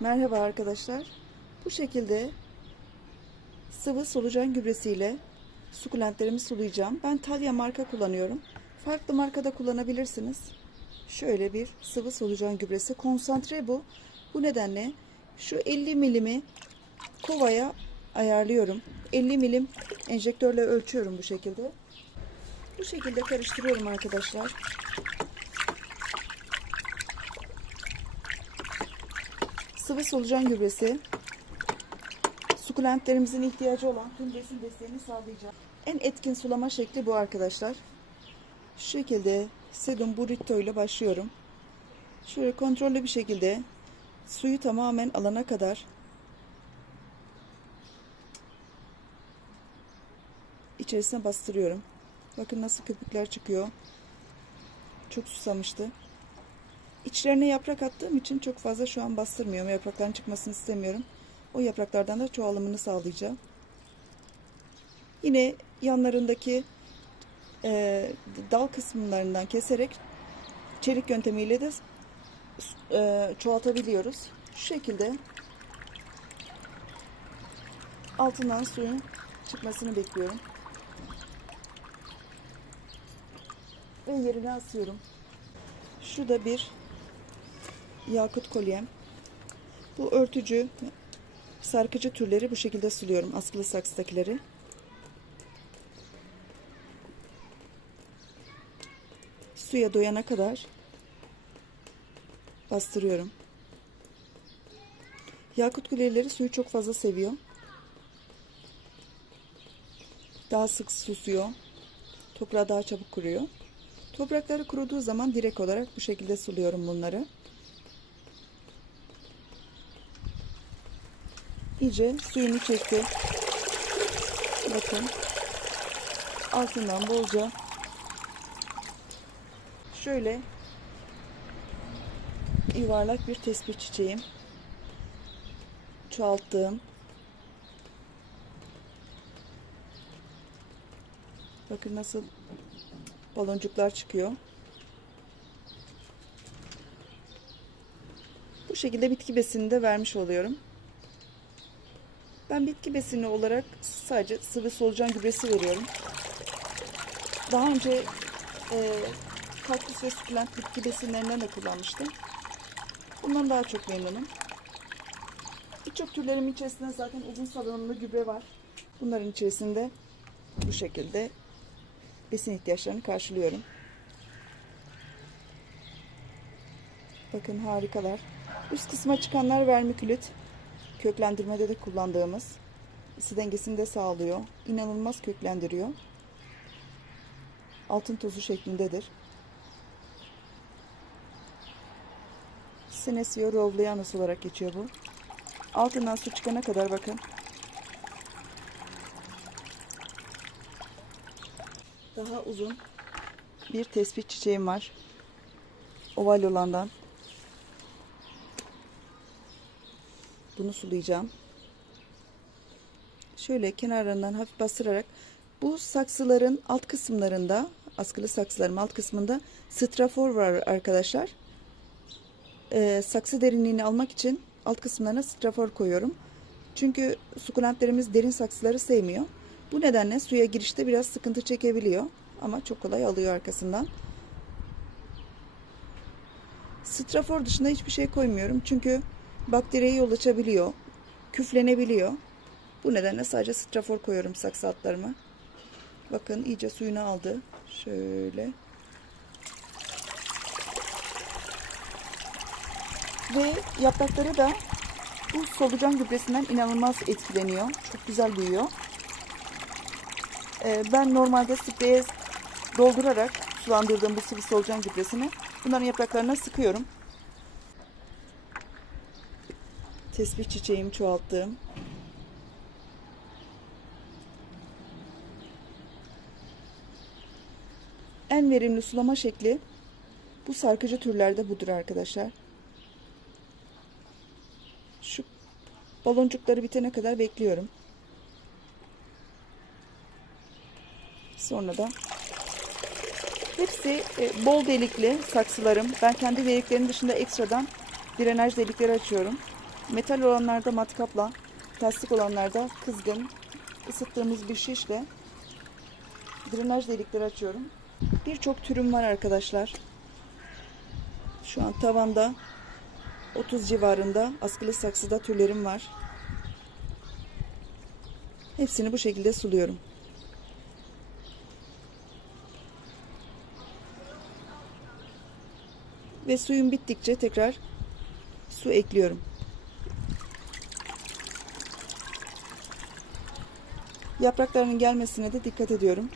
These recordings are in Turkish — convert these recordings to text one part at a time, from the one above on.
Merhaba arkadaşlar. Bu şekilde sıvı solucan gübresiyle sukulentlerimi sulayacağım. Ben Talya marka kullanıyorum. Farklı markada kullanabilirsiniz. Şöyle bir sıvı solucan gübresi. Konsantre bu. Bu nedenle şu 50 milimi kovaya ayarlıyorum. 50 milim enjektörle ölçüyorum bu şekilde. Bu şekilde karıştırıyorum arkadaşlar. Sıvı solucan gübresi sukulentlerimizin ihtiyacı olan tüm besin desteğini sağlayacak. En etkin sulama şekli bu arkadaşlar. Şu şekilde sedum burrito ile başlıyorum. Şöyle kontrollü bir şekilde suyu tamamen alana kadar içerisine bastırıyorum. Bakın nasıl köpükler çıkıyor. Çok susamıştı. İçlerine yaprak attığım için çok fazla şu an bastırmıyorum. Yaprakların çıkmasını istemiyorum. O yapraklardan da çoğalımını sağlayacağım. Yine yanlarındaki e, dal kısımlarından keserek çelik yöntemiyle de e, çoğaltabiliyoruz. Şu şekilde altından suyun çıkmasını bekliyorum. Ve yerine asıyorum. Şu da bir yakut kolyem. Bu örtücü sarkıcı türleri bu şekilde suluyorum. Askılı saksıdakileri. Suya doyana kadar bastırıyorum. Yakut kulyeleri suyu çok fazla seviyor. Daha sık susuyor. Toprağı daha çabuk kuruyor. Toprakları kuruduğu zaman direkt olarak bu şekilde suluyorum bunları. İyice suyunu çekti. Bakın. Altından bolca şöyle yuvarlak bir tespih çiçeğim. Çoğalttığım. Bakın nasıl baloncuklar çıkıyor. Bu şekilde bitki besinini de vermiş oluyorum. Ben bitki besini olarak sadece sıvı solucan gübresi veriyorum. Daha önce e, kaktüs ve sukulent bitki besinlerinden de kullanmıştım. Bundan daha çok memnunum. Birçok türlerimin içerisinde zaten uzun salınımlı gübre var. Bunların içerisinde bu şekilde besin ihtiyaçlarını karşılıyorum. Bakın harikalar. Üst kısma çıkanlar vermikülit. Köklendirmede de kullandığımız. Isı dengesini de sağlıyor. İnanılmaz köklendiriyor. Altın tozu şeklindedir. Senesio rovlianus olarak geçiyor bu. Altından su çıkana kadar bakın. Daha uzun bir tespih çiçeğim var. Oval olandan. Bunu sulayacağım. Şöyle kenarlarından hafif bastırarak bu saksıların alt kısımlarında askılı saksıların alt kısmında strafor var arkadaşlar. Ee, saksı derinliğini almak için alt kısımlarına strafor koyuyorum. Çünkü sukulentlerimiz derin saksıları sevmiyor. Bu nedenle suya girişte biraz sıkıntı çekebiliyor. Ama çok kolay alıyor arkasından. Strafor dışında hiçbir şey koymuyorum. Çünkü bakteriye yol açabiliyor. Küflenebiliyor. Bu nedenle sadece strafor koyuyorum saksı altlarıma. Bakın iyice suyunu aldı. Şöyle. Ve yaprakları da bu solucan gübresinden inanılmaz etkileniyor. Çok güzel büyüyor. Ee, ben normalde spreye doldurarak sulandırdığım bu sıvı solucan gübresini bunların yapraklarına sıkıyorum. Tesbih çiçeğimi çoğalttığım. En verimli sulama şekli bu sarkıcı türlerde budur arkadaşlar. Şu baloncukları bitene kadar bekliyorum. Sonra da hepsi e, bol delikli saksılarım. Ben kendi deliklerin dışında ekstradan drenaj delikleri açıyorum. Metal olanlarda matkapla, plastik olanlarda kızgın ısıttığımız bir şişle drenaj delikleri açıyorum. Birçok türüm var arkadaşlar. Şu an tavanda 30 civarında askılı saksıda türlerim var. Hepsini bu şekilde suluyorum. Ve suyun bittikçe tekrar su ekliyorum. Yapraklarının gelmesine de dikkat ediyorum.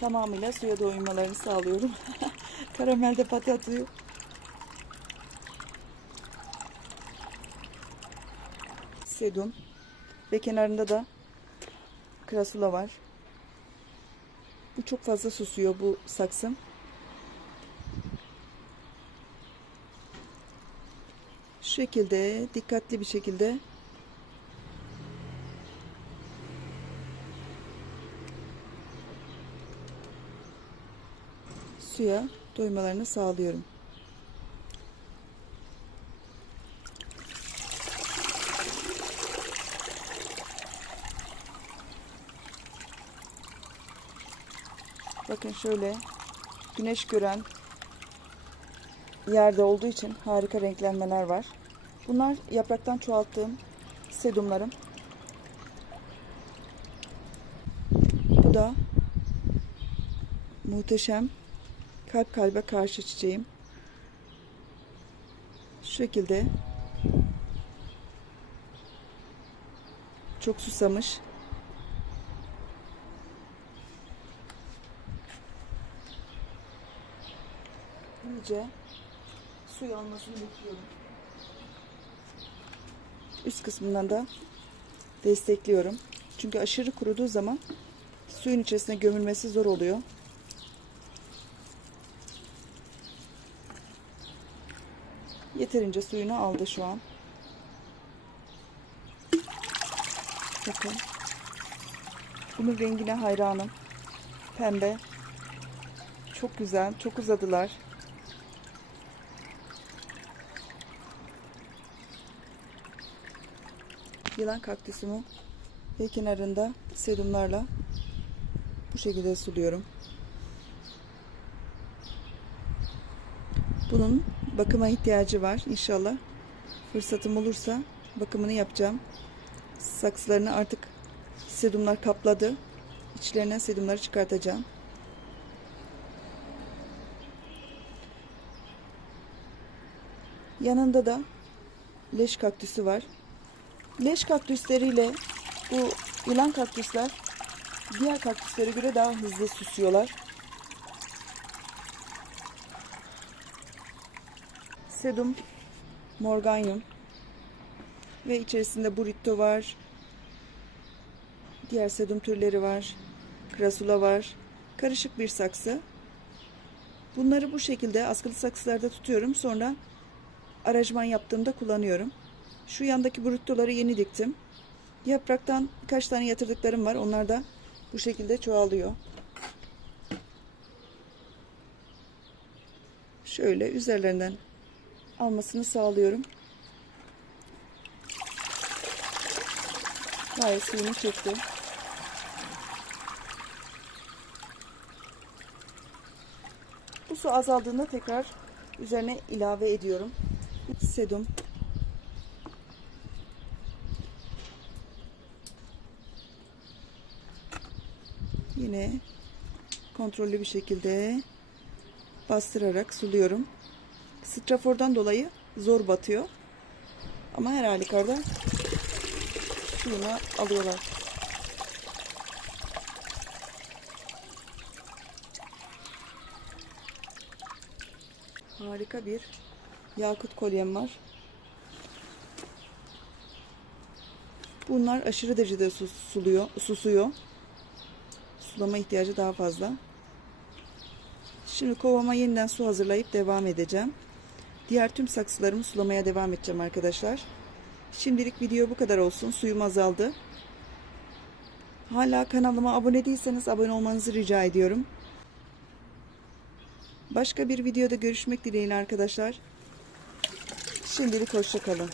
Tamamıyla suya doymalarını sağlıyorum. Karamel de patlatıyor. Sedum ve kenarında da krasula var. Bu çok fazla susuyor bu saksım. Şekilde dikkatli bir şekilde suya doymalarını sağlıyorum. Bakın şöyle güneş gören yerde olduğu için harika renklenmeler var. Bunlar yapraktan çoğalttığım sedumlarım. Bu da muhteşem kalp kalbe karşı çiçeğim. Şu şekilde çok susamış. İyice suyu almasını bekliyorum. Üst kısmından da destekliyorum. Çünkü aşırı kuruduğu zaman suyun içerisine gömülmesi zor oluyor. Yeterince suyunu aldı şu an. Bakın. Bunun rengine hayranım. Pembe. Çok güzel. Çok uzadılar. Yılan kaktüsümü ve kenarında sedumlarla bu şekilde suluyorum. Bunun bakıma ihtiyacı var inşallah. Fırsatım olursa bakımını yapacağım. Saksılarını artık sedumlar kapladı. İçlerinden sedumları çıkartacağım. Yanında da leş kaktüsü var. Leş kaktüsleriyle bu yılan kaktüsler diğer kaktüslere göre daha hızlı susuyorlar. Sedum morganium ve içerisinde burrito var. Diğer sedum türleri var. Krasula var. Karışık bir saksı. Bunları bu şekilde askılı saksılarda tutuyorum. Sonra aracman yaptığımda kullanıyorum. Şu yandaki bruttoları yeni diktim. Yapraktan birkaç tane yatırdıklarım var. Onlar da bu şekilde çoğalıyor. Şöyle üzerlerinden almasını sağlıyorum. Gayet suyunu çekti. Bu su azaldığında tekrar üzerine ilave ediyorum. Sedum Yine kontrollü bir şekilde bastırarak suluyorum. Strafordan dolayı zor batıyor. Ama her halükarda suyunu alıyorlar. Harika bir yakut kolyem var. Bunlar aşırı derecede suluyor, susuyor. Sulama ihtiyacı daha fazla. Şimdi kovama yeniden su hazırlayıp devam edeceğim. Diğer tüm saksılarımı sulamaya devam edeceğim arkadaşlar. Şimdilik video bu kadar olsun. Suyum azaldı. Hala kanalıma abone değilseniz abone olmanızı rica ediyorum. Başka bir videoda görüşmek dileğiyle arkadaşlar. Şimdilik hoşça kalın.